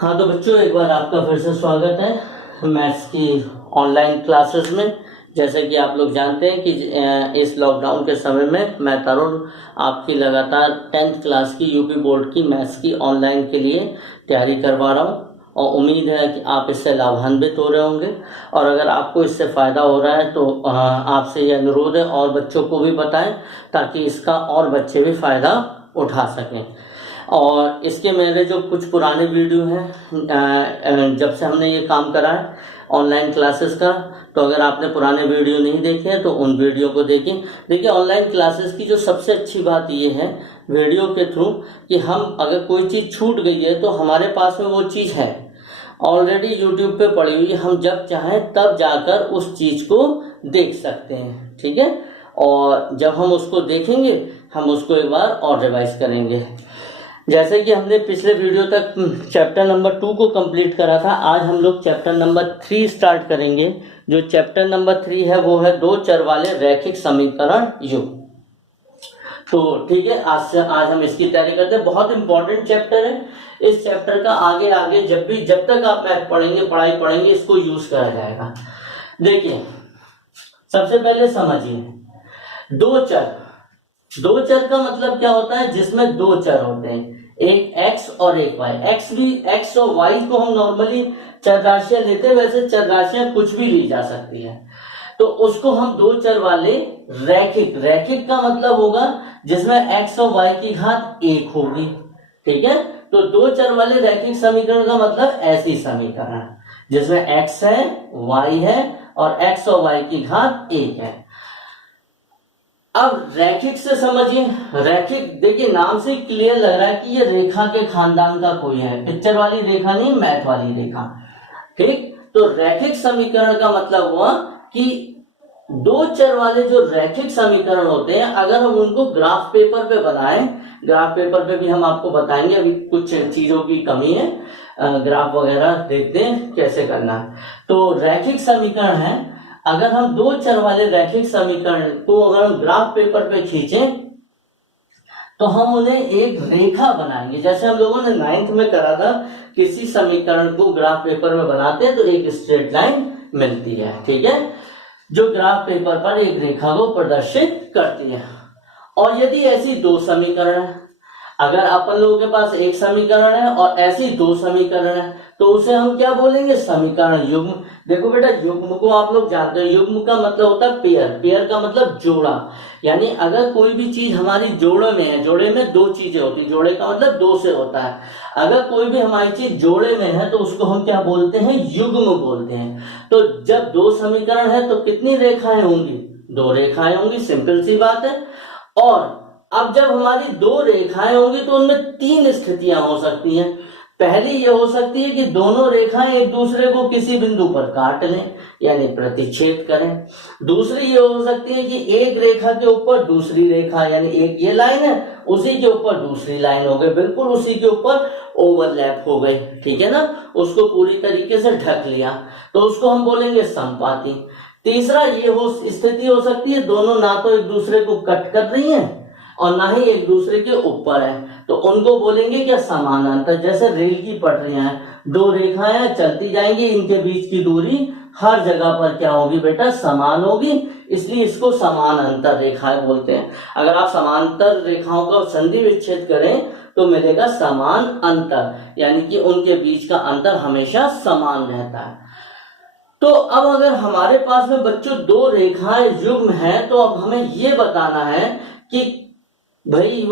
हाँ तो बच्चों, एक बार आपका फिर से स्वागत है मैथ्स की ऑनलाइन क्लासेस में। जैसे कि आप लोग जानते हैं कि इस लॉकडाउन के समय में मैं तरुण आपकी लगातार 10th क्लास की यूपी बोर्ड की मैथ्स की ऑनलाइन के लिए तैयारी करवा रहा हूँ और उम्मीद है कि आप इससे लाभान्वित हो रहे होंगे। और अगर आपको इससे फ़ायदा हो रहा है तो आपसे ये अनुरोध है और बच्चों को भी बताएं ताकि इसका और बच्चे भी फ़ायदा उठा सकें। और इसके मेरे जो कुछ पुराने वीडियो हैं, जब से हमने ये काम करा है ऑनलाइन क्लासेस का, तो अगर आपने पुराने वीडियो नहीं देखे हैं तो उन वीडियो को देखें। देखिए, ऑनलाइन क्लासेस की जो सबसे अच्छी बात ये है वीडियो के थ्रू कि हम अगर कोई चीज़ छूट गई है तो हमारे पास में वो चीज़ है ऑलरेडी यूट्यूब पे पड़ी हुई है, हम जब चाहें तब जाकर उस चीज़ को देख सकते हैं। ठीक है, और जब हम उसको देखेंगे हम उसको एक बार और रिवाइज करेंगे। जैसे कि हमने पिछले वीडियो तक चैप्टर नंबर 2 को कंप्लीट करा था, आज हम लोग चैप्टर नंबर 3 स्टार्ट करेंगे। जो चैप्टर नंबर 3 है वो है दो चर वाले रैखिक समीकरण युग्म। तो ठीक है, आज हम इसकी तैयारी करते हैं। बहुत इंपॉर्टेंट चैप्टर है। इस चैप्टर का आगे आगे जब तक आप मैथ पढ़ेंगे, पढ़ाई पढ़ेंगे, इसको यूज करा जाएगा। देखिए, सबसे पहले समझिए दो चर का मतलब क्या होता है, जिसमें दो चर होते हैं, एक x और एक y। x और y को हम नॉर्मली चर राशियां लेते हैं, वैसे चर राशियां कुछ भी ली जा सकती है, तो उसको हम दो चर वाले रैखिक का मतलब होगा जिसमें x और y की घात 1 होगी। ठीक है, तो दो चर वाले रैखिक समीकरण का मतलब ऐसी समीकरण जिसमें x है, y है और x और y की घात 1 है। अब रैखिक से समझिए, रैखिक देखिए नाम से क्लियर लग रहा है कि ये रेखा के खानदान का कोई है, पिक्चर वाली रेखा नहीं, मैथ वाली रेखा। ठीक, तो रैखिक समीकरण का मतलब हुआ कि दो चर वाले जो रैखिक समीकरण होते हैं, अगर हम उनको ग्राफ पेपर पे बनाएं, ग्राफ पेपर पे भी हम आपको बताएंगे, अभी कुछ चीजों की कमी है, ग्राफ वगैरह देखते हैं कैसे करना है। तो रैखिक समीकरण है, अगर हम दो चर वाले रैखिक समीकरण को अगर हम ग्राफ पेपर पे खींचें तो हम उन्हें एक रेखा बनाएंगे। जैसे हम लोगों ने 9th में करा था, किसी समीकरण को ग्राफ पेपर में बनाते हैं तो एक स्ट्रेट लाइन मिलती है। ठीक है, जो ग्राफ पेपर पर एक रेखा को प्रदर्शित करती है। और यदि ऐसी दो समीकरण है, अगर अपन लोगों के पास एक समीकरण है और ऐसी दो समीकरण है, तो उसे हम क्या बोलेंगे, समीकरण युग्म। देखो बेटा, युग्म को आप लोग जानते हो, युग्म का मतलब होता है पेयर, पेयर का मतलब जोड़ा। यानी अगर कोई भी चीज हमारी जोड़े में है, जोड़े में दो चीजें होती है, जोड़े का मतलब दो से होता है, अगर कोई भी हमारी चीज जोड़े में है तो उसको हम क्या बोलते हैं, युग्म बोलते हैं। तो जब दो समीकरण है तो कितनी रेखाएं होंगी, दो रेखाएं होंगी, सिंपल सी बात है। और अब जब हमारी दो रेखाएं होंगी तो उनमें तीन स्थितियां हो सकती हैं। पहली ये हो सकती है कि दोनों रेखाएं एक दूसरे को किसी बिंदु पर काट लें, यानी प्रतिच्छेद करें। दूसरी ये हो सकती है कि एक रेखा के ऊपर दूसरी रेखा, यानी एक ये लाइन है, उसी के ऊपर दूसरी लाइन हो गई, बिल्कुल उसी के ऊपर ओवरलैप हो गई। ठीक है ना, उसको पूरी तरीके से ढक लिया, तो उसको हम बोलेंगे समपाती। तीसरा ये स्थिति हो सकती है, दोनों ना तो एक दूसरे को कट कर रही है और ना ही एक दूसरे के ऊपर है, तो उनको बोलेंगे क्या, समानांतर। जैसे रेल की पटरियां हैं, दो रेखाएं चलती जाएंगी, इनके बीच की दूरी हर जगह पर क्या होगी बेटा, समान होगी, इसलिए इसको समानांतर रेखाएं बोलते हैं। अगर आप समांतर रेखाओं का संधि विच्छेद करें तो मिलेगा समान अंतर, यानी कि उनके बीच का अंतर हमेशा समान रहता है। तो अब अगर हमारे पास में बच्चों दो रेखाएं युग्म है, तो अब हमें ये बताना है कि भाई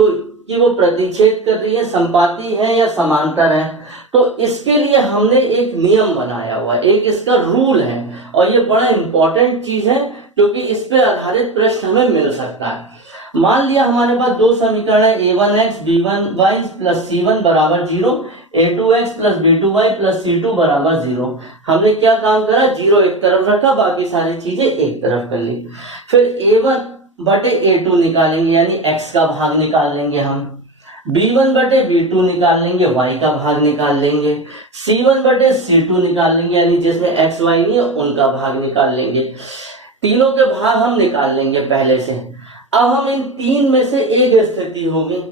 वो प्रतिच्छेद कर रही है, संपाती है या समांतर है। तो इसके लिए हमने एक नियम बनाया हुआ है, एक इसका रूल है, और ये बड़ा इंपॉर्टेंट चीज है क्योंकि इस पे आधारित प्रश्न हमें मिल सकता है। मान लिया हमारे पास दो समीकरण है, a1x b1y प्लस c1 बराबर 0, a2x plus b2y plus c2 बराबर 0। हमने क्या काम करा, 0 एक तरफ रखा, बाकी सारी चीजें एक तरफ कर ली। फिर a1 बटे a2 निकालेंगे, यानी x का भाग निकाल लेंगे हम, b1 बटे b2 निकाल लेंगे, y का भाग निकाल लेंगे, c1 बटे c2 निकाल लेंगे, यानी जिसमें x y नहीं है उनका भाग निकाल लेंगे। तीनों के भाग हम निकाल लेंगे पहले से। अब हम इन तीन में से एक स्थिति होगी,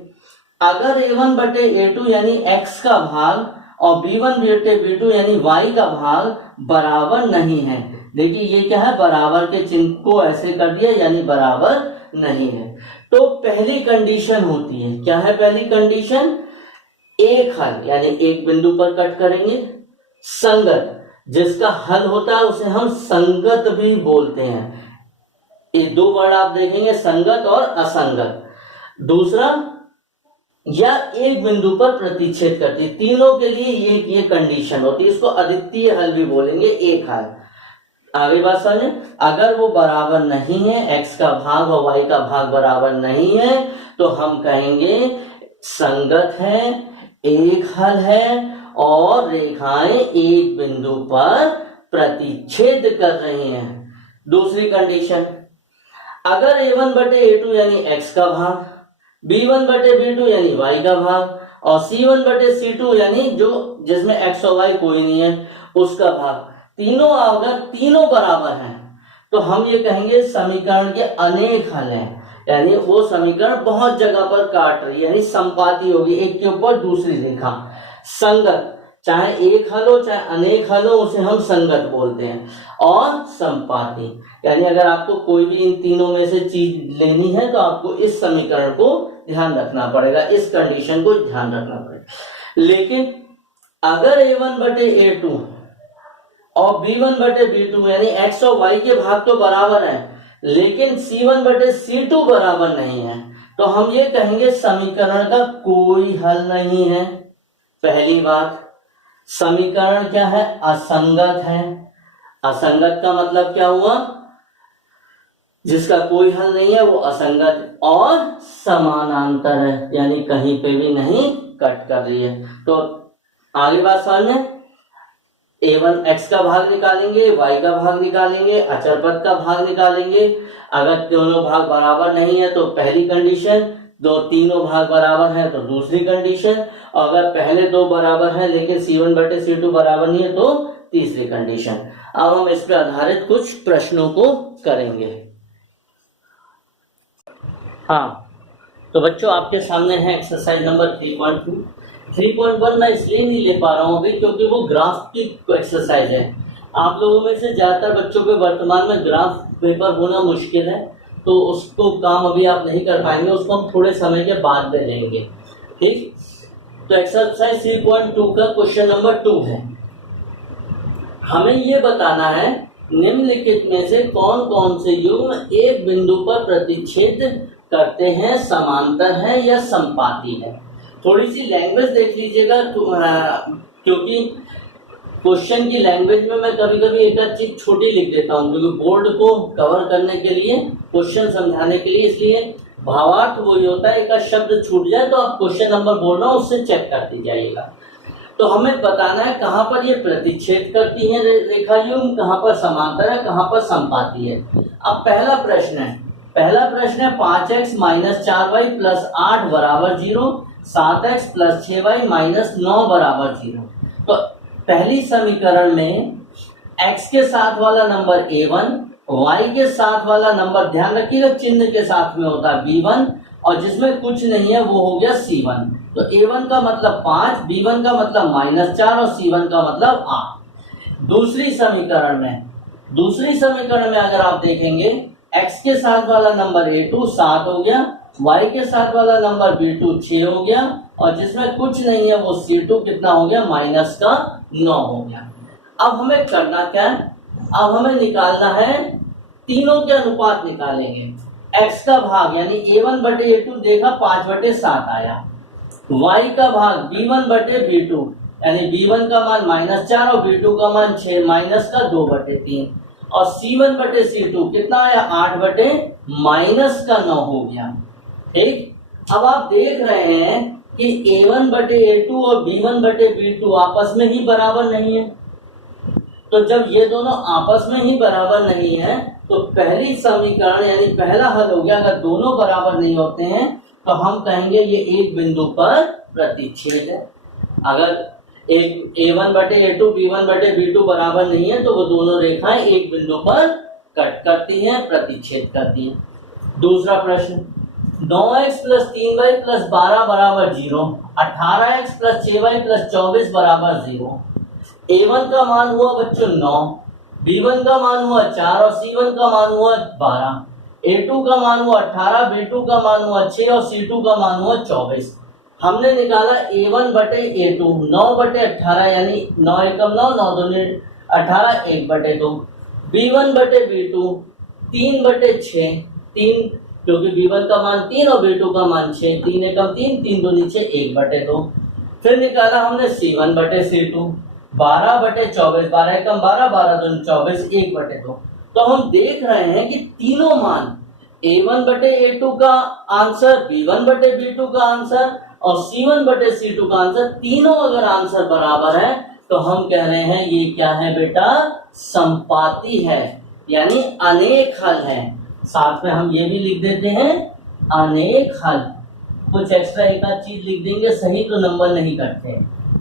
अगर a1 बटे a2 यानी x का भाग और b1 बटे b2 यानी y का भाग बराबर नहीं है। देखिए ये क्या है, बराबर के चिन्ह को ऐसे कर दिया यानी बराबर नहीं है। तो पहली कंडीशन होती है, क्या है पहली कंडीशन, एक हल यानी एक बिंदु पर कट करेंगे, संगत, जिसका हल होता है उसे हम संगत भी बोलते हैं। ये दो वर्ड आप देखेंगे, संगत और असंगत। दूसरा, या एक बिंदु पर प्रतिच्छेद करती है, तीनों के लिए ये कंडीशन होती है, इसको अद्वितीय हल भी बोलेंगे, एक हल। आगे बात समझे, अगर वो बराबर नहीं है, x का भाग और y का भाग बराबर नहीं है, तो हम कहेंगे संगत है, एक हल है और रेखाएं एक बिंदु पर प्रतिच्छेद कर रही हैं। दूसरी कंडीशन, अगर a1 बटे a2 यानी x का भाग, b1 बटे b2 यानी y का भाग और c1 बटे c2 यानी जो जिसमें x और y कोई नहीं है उसका भाग, तीनों अगर तीनों बराबर हैं तो हम ये कहेंगे समीकरण के अनेक हल हैं, यानी वो समीकरण बहुत जगह पर काट रही है, यानी संपाती होगी, एक के ऊपर दूसरी रेखा। संगत, चाहे एक हल हो चाहे अनेक हल हो, उसे हम संगत बोलते हैं। और संपाती, यानी अगर आपको कोई भी इन तीनों में से चीज लेनी है तो आपको इस समीकरण को ध्यान रखना पड़ेगा, इस कंडीशन को ध्यान रखना पड़ेगा। लेकिन अगर a1 बटे a2 और b1 बटे b2 यानी x और y के भाग तो बराबर हैं, लेकिन c1 बटे c2 बराबर नहीं है, तो हम ये कहेंगे समीकरण का कोई हल नहीं है। पहली बात, समीकरण क्या है, असंगत है। असंगत का मतलब क्या हुआ, जिसका कोई हल नहीं है वो असंगत, और समानांतर है, यानी कहीं पे भी नहीं कट कर रही है। तो आगे बात समझ में, a1 x का भाग निकालेंगे, y का भाग निकालेंगे, अचर पद का भाग निकालेंगे। अगर दोनों भाग बराबर नहीं है तो पहली कंडीशन, दो तीनों भाग बराबर है तो दूसरी कंडीशन, और अगर पहले दो बराबर है लेकिन c1 बटे c2 बराबर नहीं है तो तीसरी कंडीशन। अब हम इस पर आधारित कुछ प्रश्नों को करेंगे। हाँ, तो बच्चों आपके सामने है एक्सरसाइज नंबर 3.2। 3.1 मैं इसलिए नहीं ले पा रहा हूँ अभी क्योंकि वो ग्राफ की एक्सरसाइज है। आप लोगों में से ज्यादातर बच्चों के वर्तमान में ग्राफ पेपर होना मुश्किल है, तो उसको काम अभी आप नहीं कर पाएंगे, उसको हम थोड़े समय के बाद दे लेंगे। ठीक, तो एक्सरसाइज 3.2 का क्वेश्चन नंबर 2 है। हमें ये बताना है निम्नलिखित में से कौन कौन से युग्म एक बिंदु पर प्रतिच्छेद करते हैं, समांतर है या संपाती है। थोड़ी सी लैंग्वेज देख लीजिएगा, क्योंकि क्वेश्चन की लैंग्वेज में मैं कभी कभी एक आध चीज छोटी लिख देता हूँ, क्योंकि बोर्ड को कवर करने के लिए, क्वेश्चन समझाने के लिए, इसलिए भावार्थ वही होता है, एक आध शब्द छूट जाए तो आप क्वेश्चन नंबर बोल रहा हूँ उससे चेक करते जाइएगा। तो हमें बताना है कहाँ पर ये प्रतिच्छेद करती है रेखा युग्म, कहाँ पर समांतर है, कहाँ पर संपाती है। अब पहला प्रश्न है 5x माइनस 4y प्लस 8 बराबर 0, 7x प्लस 6y माइनस 9 बराबर 0। तो पहली समीकरण में x के साथ वाला नंबर a1, y के साथ वाला नंबर, ध्यान रखिएगा चिन्ह के साथ में होता है b1, और जिसमें कुछ नहीं है वो हो गया c1। तो a1 का मतलब 5, b1 का मतलब -4 और c1 का मतलब 8। दूसरी समीकरण में अगर आप देखेंगे x के साथ वाला नंबर a2 7 हो गया, y के साथ वाला नंबर b2 6 हो गया, और जिसमें कुछ नहीं है वो c2 कितना हो गया, -9 हो गया। अब हमें करना क्या है, अब हमें निकालना है, तीनों के अनुपात निकालेंगे। x का भाग यानी a1 बटे a2 देखा 5/7 आया, y का भाग b1 बटे b2 यानी b1 का मान -4 और b2 का मान 6 माइनस का 2/3, और c1 बटे c2 कितना आया 8/-9 हो गया। ठीक, अब आप देख रहे हैं कि a1 बटे a2 और b1 बटे b2 आपस में ही बराबर नहीं है। तो जब ये दोनों आपस में ही बराबर नहीं है तो पहली समीकरण यानी पहला हल हो गया। अगर दोनों बराबर नहीं होते हैं तो हम कहेंगे ये एक बिंदु पर प्रतिच्छेद है। अगर एक a1 बटे a2 b1 बटे b2 बराबर नहीं है तो वो दोनों रेखाएं एक बिंदु पर कट करती हैं, प्रतिच्छेद करती हैं। दूसरा प्रश्न, 9x प्लस 3y प्लस 12 बराबर 0, 18x प्लस 6y प्लस 24 बराबर 0। a1 का मान हुआ बच्चों 9, b1 का मान हुआ 4 और c1 का मान हुआ 12, a2 का मान हुआ 18, b2 का मान हुआ 6 और c2 का मान हुआ 24। हमने निकाला a1 बटे a2, 9 बटे 18 यानी 9 एकम 9, 9 दूनी 18, 1 बटे 2, b1 बटे b2 3 बटे 6, 3 क्योंकि b1 का मान 3 और b2 का मान 6, 3 एकम 3, 3 दूनी 6, 1 बटे 2। फिर निकाला हमने c1 बटे c2 12 बटे 24, 12 एकम 12, 12 दूनी 24, 1 बटे 2। तो हम देख रहे हैं कि तीनों मान a1 बटे a2 का आंसर, b1 बटे b2 का आंसर और c1 बटे c2 का आंसर, तीनों अगर आंसर बराबर है तो हम कह रहे हैं ये क्या है बेटा, संपाती है, यानी अनेक हल है। साथ में हम ये भी लिख देते हैं अनेक हल, कुछ एक्स्ट्रा एक आध चीज लिख देंगे, सही तो नंबर नहीं कटते,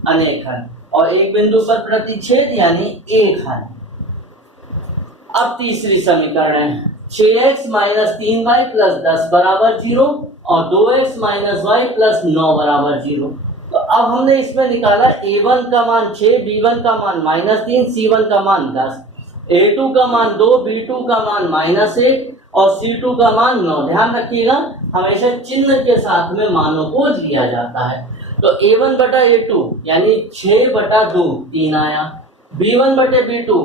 अनेक हल। और एक बिंदु पर प्रतिच्छेद यानी एक हल। अब तीसरी समीकरण है 6x माइनस 3y प्लस 10 बराबर 0 और 2x माइनस वाई प्लस 9 बराबर 0। तो अब हमने इसमें निकाला a1 का मान 6, b1 का मान -3, c1 का मान 10, a2 का मान 2, b2 का मान -1 और c2 का मान 9। ध्यान रखिएगा हमेशा चिन्ह के साथ में मानों को लिया जाता है। तो a1 बटा a2 यानी 6 बटा 2 3 आया, b1 बटे b2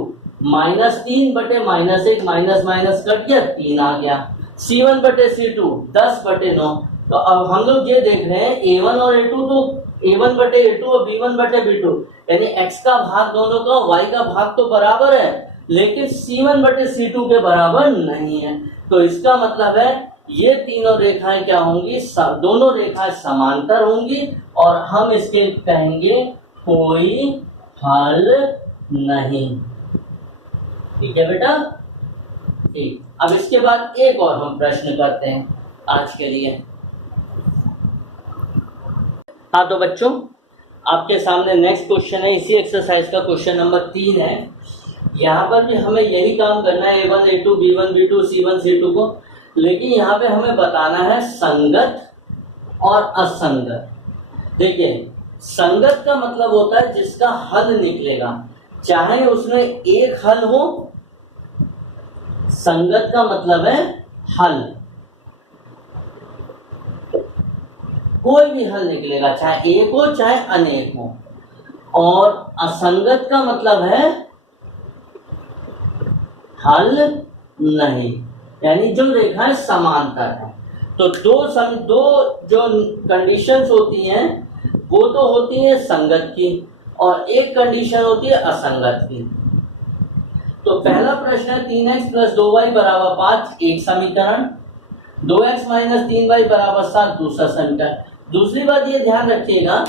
-3 बटे -1 माइनस माइनस कट गया 3 आ गया, c1 बटे c2 10 बटे 9। तो अब हम लोग ये देख रहे हैं a1 और a2 तो a1 बटे a2 और b1 बटे b2 यानी x का भाग दोनों का y का भाग तो बराबर है, लेकिन c1 बटे c2 के बराबर नहीं है। तो इसका मतलब है ये तीनों रेखाएं क्या होंगी, दोनों रेखाएं समांतर होंगी और हम इसके कहेंगे कोई हल नहीं। ठीक है बेटा, ठीक। अब इसके बाद एक और हम प्रश्न करते हैं आज के लिए। हाँ तो बच्चों आपके सामने नेक्स्ट क्वेश्चन है, इसी एक्सरसाइज का क्वेश्चन नंबर 3 है। यहाँ पर भी हमें यही काम करना है, a1 a2 b1 b2 c1 c2 को, लेकिन यहाँ पे हमें बताना है संगत और असंगत। देखिए संगत का मतलब होता है जिसका हल निकलेगा, चाहे उसमें एक हल हो, संगत का मतलब है हल, कोई भी हल निकलेगा, चाहे एक हो चाहे अनेक हो। और असंगत का मतलब है हल नहीं, यानी जो रेखाएं समांतर है। तो दो जो कंडीशंस होती हैं वो तो होती है संगत की और एक कंडीशन होती है असंगत की। तो पहला प्रश्न है 3x प्लस 2y बराबर 5 एक समीकरण, 2x माइनस 3y बराबर 7 दूसरा समीकरण। दूसरी बात ये ध्यान रखिएगा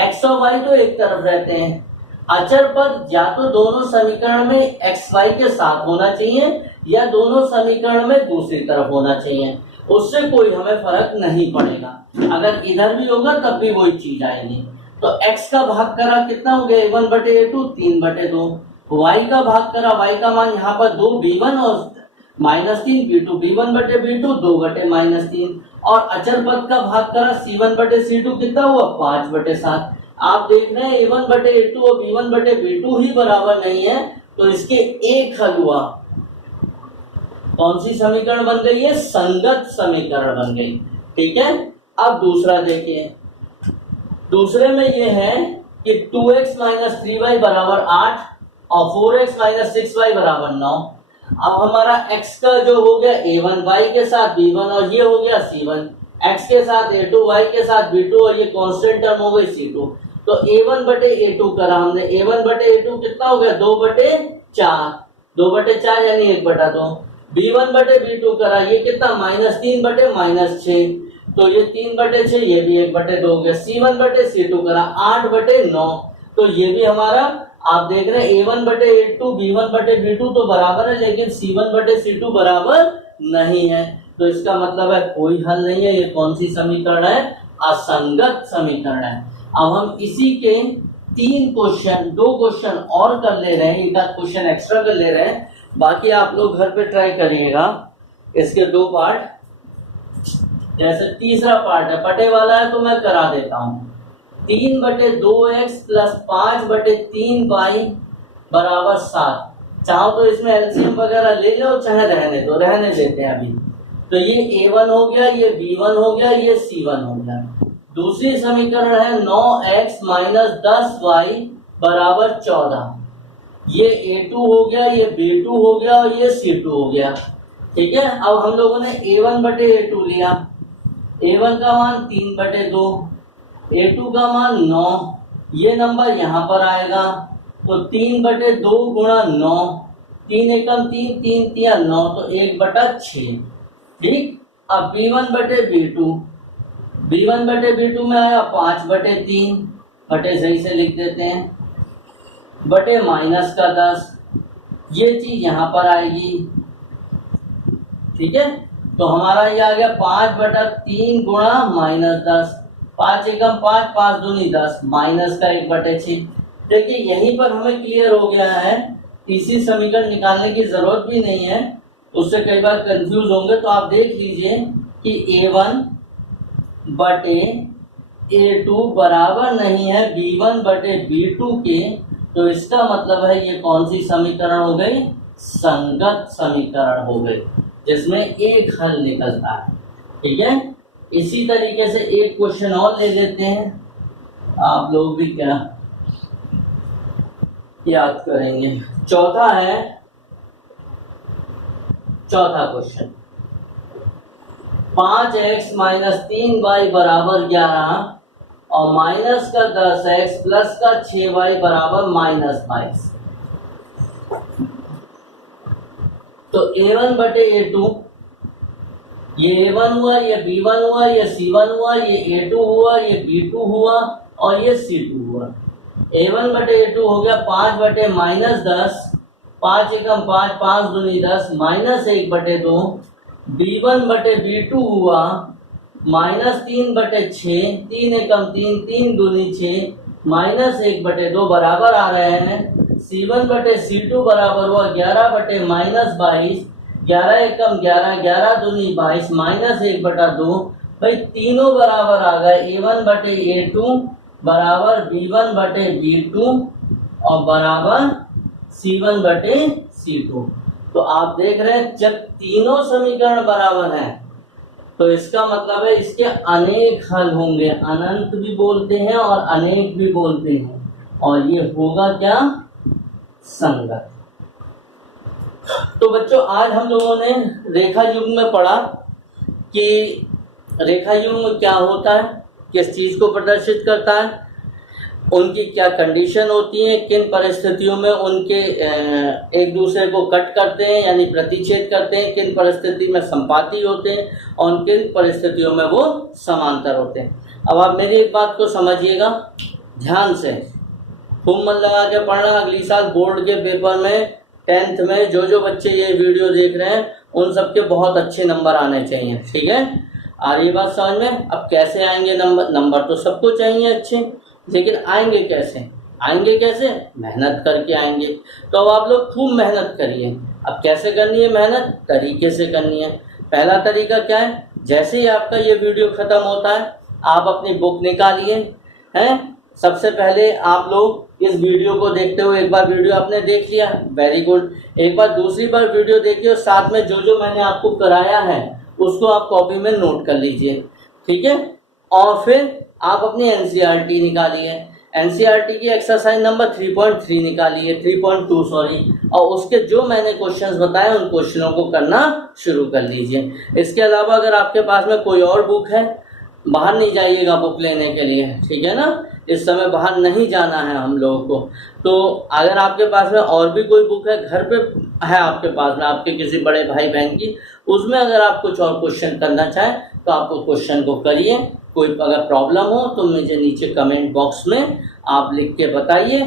x और y तो एक तरफ रहते हैं, अचर पद या तो दोनों समीकरण में x y के साथ होना चाहिए या दोनों समीकरण में दूसरी तरफ होना चाहिए, उससे कोई हमें फर्क नहीं पड़ेगा। अगर इधर भी होगा तब भी वही चीज आएगी। तो x का भाग करा कितना हो गया, a1 बटे a2 3 बटे 2, y का भाग करा, y का मान यहाँ पर 2 b1 और -3 b2, b1 बटे b2 2 बटे -3 और अचर पद का भाग करा c1 बटे c2 कितना हुआ 5 बटे 7। आप देख रहे हैं a1 बटे a2 और b1 बटे b2 ही बराबर नहीं है, तो इसके एक हल हुआ। कौन सी समीकरण बन गई है, संगत समीकरण बन गई। ठीक है, अब दूसरा देखिए, दूसरे में ये है कि 2x माइनस 3y बराबर 8 और 4x माइनस 6y बराबर 9। अब हमारा x का जो हो गया a1 y के साथ b1 और ये हो गया c1, x के साथ a2 y के साथ b2 और ये कांस्टेंट टर्म हो गई c2। तो a1 बटे a2 करा हमने, a1 बटे a2 कितना हो गया 2 बटे 4, 2 बटे 4 यानी 1 बटा 2। b1 बटे b2 करा, ये कितना -3 बटे -6, तो ये 3 बटे 6, ये भी 1 बटे 2 हो गया। c1 बटे c2 करा 8 बटे 9, तो ये भी हमारा आप देख रहे हैं a1 बटे a2 b1 बटे b2 तो बराबर है, लेकिन c1 बटे c2 बराबर नहीं है। तो इसका मतलब है कोई हल नहीं है। ये कौन सी समीकरण है, असंगत समीकरण है। अब हम इसी के 2 क्वेश्चन और कर ले रहे हैं, एक आध क्वेश्चन एक्स्ट्रा कर ले रहे हैं, बाकी आप लोग घर पे ट्राई करिएगा इसके 2 पार्ट। जैसे तीसरा पार्ट है, बटे वाला है तो मैं करा देता हूँ। 3/2x प्लस 5/3y बराबर 7। चाहो तो इसमें एलसीएम वगैरह ले लो, चाहे रहने दो, रहने देते हैं अभी। तो ये a1 हो गया, ये b1 हो गया, ये c1 हो गया। दूसरी समीकरण है 9x माइनस 10y बराबर 14। ये a2 हो गया, ये b2 हो गया और ये c2 हो गया। ठीक है, अब हम लोगों ने a1/a2 लिया। a1 का मान 3/2, a2 का मान 9। ये नंबर यहाँ पर आएगा तो 3/2 गुणा 9, 3 एकम 3, 3 तिया 9, तो 1/6। ठीक, अब b1/b2, b1/b2 में आया 5/3, बटे सही से लिख देते हैं, बटे माइनस का 10, ये चीज यहाँ पर आएगी। ठीक है, तो हमारा ये आ गया 5/3 गुणा माइनस 10, 5 एकम 5, 5 दूनी 10, माइनस का 1/6। देखिए यहीं पर हमें क्लियर हो गया है, तीसरी समीकरण निकालने की जरूरत भी नहीं है, उससे कई बार कंफ्यूज होंगे। तो आप देख लीजिए कि a1/a2 बराबर नहीं है b1/b2 के, तो इसका मतलब है ये कौन सी समीकरण हो गई? संगत समीकरण हो गई, जिसमें एक हल निकलता है। ठीक है, इसी तरीके से एक क्वेश्चन और ले लेते हैं, आप लोग भी क्या याद करेंगे। चौथा क्वेश्चन, 5x माइनस 3y बराबर 11 और माइनस का 10x प्लस का 6y बराबर -22। तो a1/a2, ये a1 हुआ, ये b1 हुआ, ये c1 हुआ, ये a2 हुआ, ये b2 हुआ और ये c2 हुआ। a1/a2 हो गया 5/-10, 5 एकम 5, 5 दूनी 10, माइनस 1/2। b1/b2 हुआ -3/6, 3 एकम 3, 3 दूनी 6, माइनस 1/2 बराबर आ रहे हैं। c1/c2 बराबर हुआ 11/-22, 11 एकम 11, 11 दूनी 22, माइनस 1/2। भाई तीनों बराबर आ गए, a1/a2 बराबर b1/b2 और बराबर c1/c2। तो आप देख रहे हैं जब तीनों समीकरण बराबर हैं तो इसका मतलब है इसके अनेक हल होंगे, अनंत भी बोलते हैं और अनेक भी बोलते हैं, और ये होगा क्या? संगत। तो बच्चों आज हम लोगों ने रेखा युग्म में पढ़ा कि रेखा युग्म क्या होता है, किस चीज को प्रदर्शित करता है, उनकी क्या कंडीशन होती है, किन परिस्थितियों में उनके एक दूसरे को कट करते हैं यानी प्रतिच्छेद करते हैं, किन परिस्थिति में संपाती होते हैं और किन परिस्थितियों में वो समांतर होते हैं। अब आप मेरी एक बात को समझिएगा ध्यान से, खूब मन लगा के पढ़ना। अगली साल बोर्ड के पेपर में 10th में जो बच्चे ये वीडियो देख रहे हैं उन सबके बहुत अच्छे नंबर आने चाहिए। ठीक है, आ रही बात समझ में? अब कैसे आएंगे नंबर तो सबको चाहिए अच्छे, लेकिन आएंगे कैसे? मेहनत करके आएंगे। तो अब आप लोग खूब मेहनत करिए। अब कैसे करनी है मेहनत? तरीके से करनी है। पहला तरीका क्या है? जैसे ही आपका ये वीडियो खत्म होता है आप अपनी बुक निकालिए हैं। सबसे पहले आप लोग इस वीडियो को देखते हुए, एक बार वीडियो आपने देख लिया, वेरी गुड, एक बार दूसरी बार वीडियो देखिए और साथ में जो मैंने आपको कराया है उसको आप कॉपी में नोट कर लीजिए। ठीक है, और फिर आप अपनी एनसीईआरटी निकालिए, एनसीईआरटी की एक्सरसाइज नंबर 3.3 निकालिए, 3.2 सॉरी, और उसके जो मैंने क्वेश्चंस बताए उन क्वेश्चनों को करना शुरू कर लीजिए। इसके अलावा अगर आपके पास में कोई और बुक है, बाहर नहीं जाइएगा बुक लेने के लिए, ठीक है ना, इस समय बाहर नहीं जाना है हम लोगों को। तो अगर आपके पास में और भी कोई बुक है, घर पे है आपके पास में आपके किसी बड़े भाई बहन की, उसमें अगर आप कुछ और क्वेश्चन करना चाहें तो आप क्वेश्चन को करिए। कोई अगर प्रॉब्लम हो तो मुझे नीचे कमेंट बॉक्स में आप लिख के बताइए।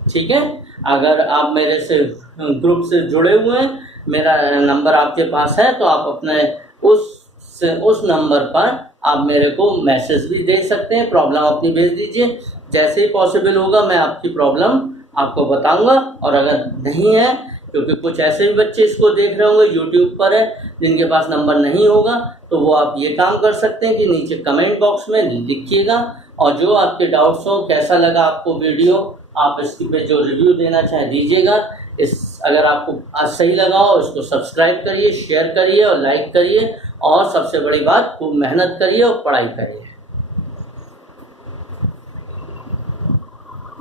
ठीक है, अगर आप मेरे से ग्रुप से जुड़े हुए हैं, मेरा नंबर आपके पास है, तो आप अपने उस नंबर पर आप मेरे को मैसेज भी दे सकते हैं, प्रॉब्लम अपनी भेज दीजिए। जैसे ही पॉसिबल होगा मैं आपकी प्रॉब्लम आपको बताऊंगा, और अगर नहीं है क्योंकि कुछ ऐसे भी बच्चे इसको देख रहे होंगे, यूट्यूब पर है, जिनके पास नंबर नहीं होगा, तो वो आप ये काम कर सकते हैं कि नीचे कमेंट बॉक्स में लिखिएगा, और जो आपके डाउट्स हो, कैसा लगा आपको वीडियो, आप इसकी पे जो रिव्यू देना चाहें दीजिएगा। अगर आपको आज सही लगा हो, इसको सब्सक्राइब करिए, शेयर करिए और लाइक करिए, और सबसे बड़ी बात, खूब मेहनत करिए और पढ़ाई करिए।